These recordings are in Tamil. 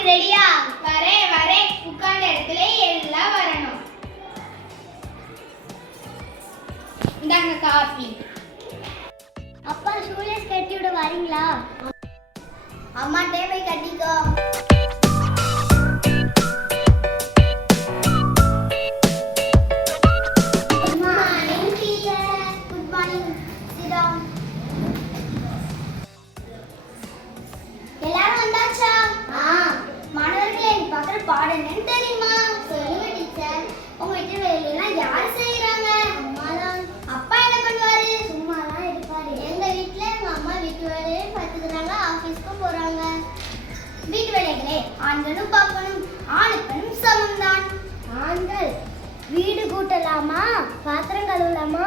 மூணு ரெடியா? வரே வரே. உட்கார்ந்த இடத்துல எல்லாம் வரணும். இந்தாங்க காப்பி அப்பா ஷூலேஸ் கட்டி விட வரீங்களா? அம்மா டேபிள் கட்டிக்கோ. என்னன்னு தெரியுமா சொல்லுங்க டீச்சர். உங்க வீட்டு வேலையெல்லாம் யார் செய்யறாங்க அம்மா தான் அப்பா என்ன பண்ணுவாரு? சும்மா தான் இருப்பாரு. எங்க வீட்டுல எங்க அம்மா வீட்டு வேலையை பார்த்துக்கிறாங்க ஆஃபீஸ்க்கும் போறாங்க. வீட்டு வேலைகளே ஆண்களும் பார்க்கணும் ஆணு பெண்ணும் சமம் தான் ஆண்கள் வீடு கூட்டலாமா? பாத்திரம் கழுவலாமா?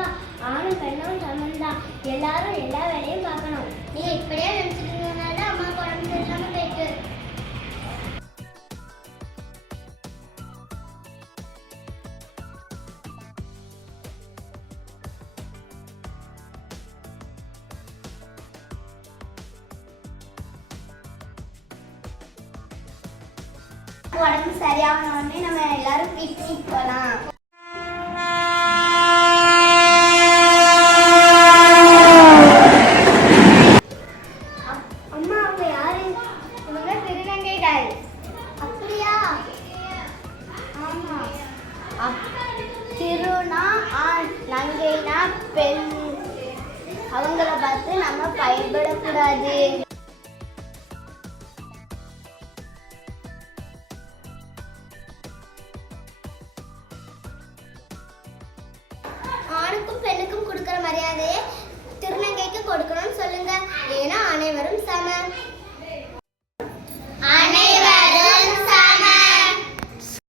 ஆணும் பெண்ணும் சமந்தான் எல்லாரும் எல்லா வேலையும் பார்க்கணும். நீ இப்படியே நினைச்சிட்டு இருந்ததுனால அம்மா உடம்பு சரியில்லாம போயிட்டு. உடம்பு சரியான நம்ம எல்லாரும் பிக்னிக் போகலாம் திருனா ஆ நங்கைனா பெண். அவங்கள பார்த்து நம்ம பயப்படக்கூடாது. ஆணுக்கும் பெண்ணுக்கும் கொடுக்குற மரியாதையை திருநங்கைக்கு கொடுக்கணும்னு சொல்லுங்க. ஏன்னா அனைவரும் சம